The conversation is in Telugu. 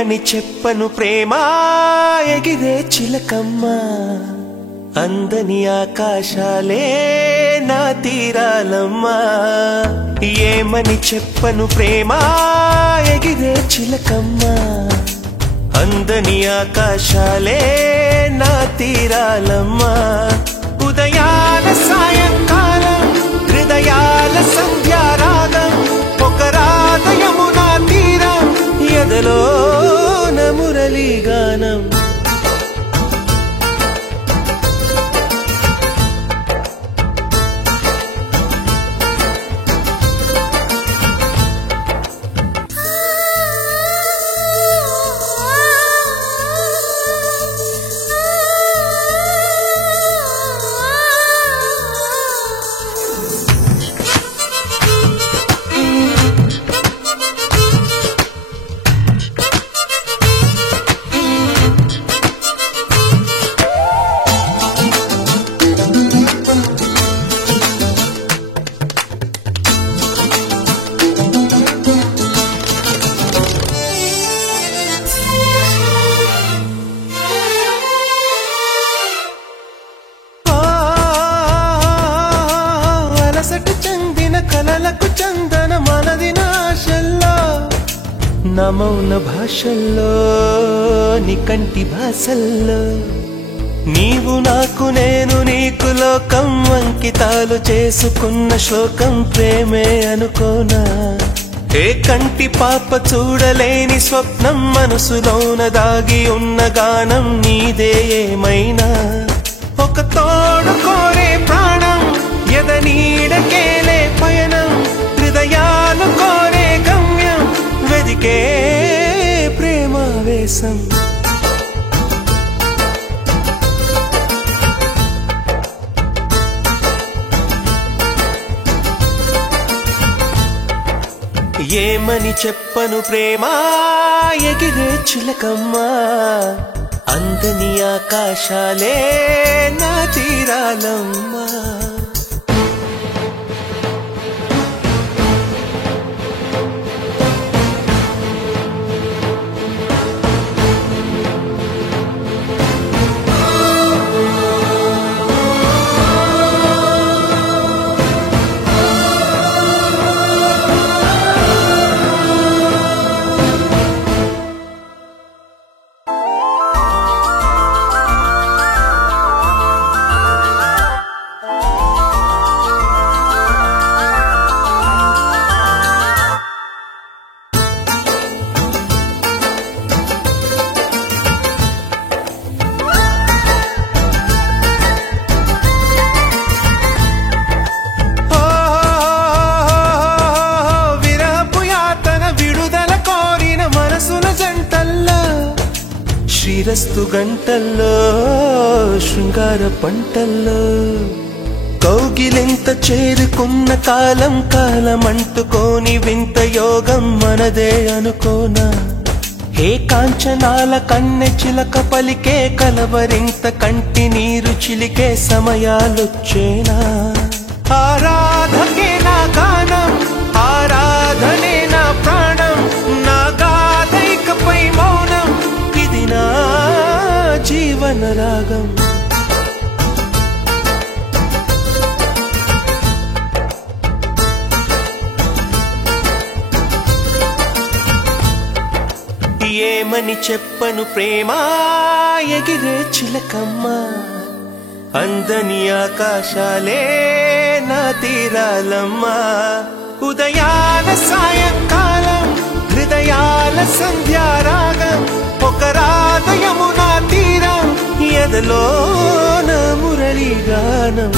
ఏమని చెప్పను ప్రేమ ఎగిరే చిలకమ్మ అందని ఆకాశాలే నా తీరాలమ్మా ఏమని చెప్పను ప్రేమ ఎగిరే చిలకమ్మ అందని ఆకాశాలే నా తీరాలమ్మా ఉదయాల సాయంకాలం హృదయాల సంధ్యారాగం ఒక రాధయమునా తీరం ఎదలోన మురళీగానం చెందిన కలలకు చందన మనదిన ఆశల్లో నా మౌన భాషల్లో నీ కంటి భాషల్లో నీవు నాకు నేను నీకు లోకం అంకితాలు చేసుకున్న శ్లోకం ప్రేమే అనుకోనా ఏ కంటి పాప చూడలేని స్వప్నం మనసులోన దాగి ఉన్న గానం నీదే ఏమైనా ఒక తోడు కోరే ప్రాణం ఎదనీడకేలే పయనం హృదయాలు కోరే గమ్యం వెదికే ప్రేమావేశం ఏమని చెప్పను ప్రేమ ఎగిరే చిలకమ్మ అందని ఆకాశాలే నా తీరాలమ్మా శ్రీరస్తు గంటల్లో శృంగార పంటల్లో కౌగిలింత చేరుకున్న కాలం కాలమంటుకోని వింత యోగం మనదే అనుకోనా ఏ కాంచనాల కన్నె చిలక పలికే కలవరింత కంటి నీరు చిలికే సమయాలొచ్చేనా ఆరాధకే నా గానం ఆరాధనే నా ప్రాణం నా గాథైకపై మౌనం ఇది నా జీవన రాగం ఏమని చెప్పను ప్రేమ ఎగిరే చిలకమ్మ అందని ఆకాశాలే నా తీరాలమ్మా ఉదయాల సాయంకాలం హృదయాల సంధ్యారాగం ఒక రాధయమునా తీరం ఎదలోన మురళీగానం